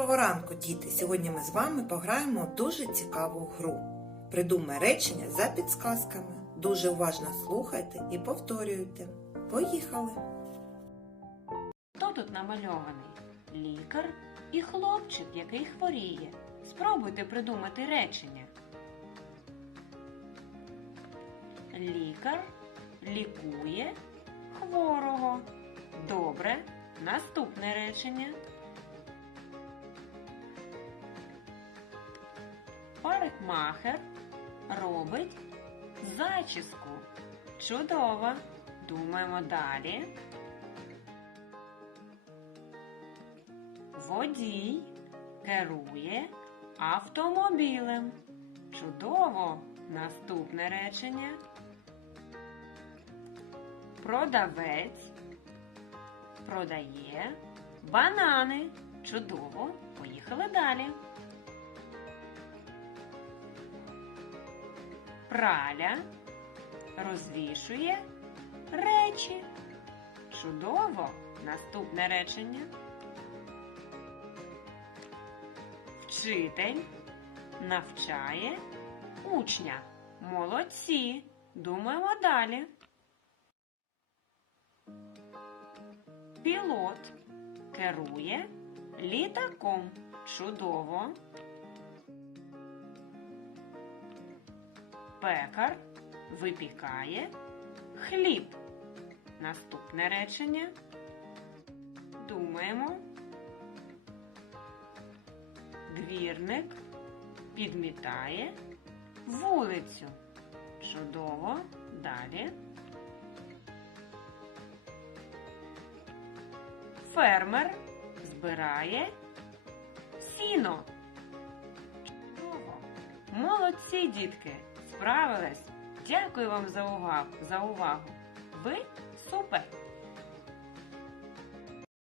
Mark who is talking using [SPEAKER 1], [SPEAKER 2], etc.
[SPEAKER 1] Доброго ранку, діти! Сьогодні ми з вами пограємо дуже цікаву гру. Придумай речення за підсказками. Дуже уважно слухайте і повторюйте. Поїхали!
[SPEAKER 2] Хто тут намальований? Лікар і хлопчик, який хворіє. Спробуйте придумати речення. Лікар лікує хворого. Добре. Наступне речення. Парикмахер робить зачіску. Чудово. Думаємо далі. Водій керує автомобілем. Чудово! Наступне речення. Продавець продає банани. Чудово! Поїхали далі. Праля розвішує речі. Чудово! Наступне речення. Вчитель навчає учня. Молодці. Думаємо далі. Пілот керує літаком. Чудово. Пекар випікає хліб. Наступне речення. Думаємо. Двірник підмітає вулицю. Чудово. Далі. Фермер збирає сіно. Молодці, дітки! Справились! Дякую вам за увагу. За увагу. Ви супер!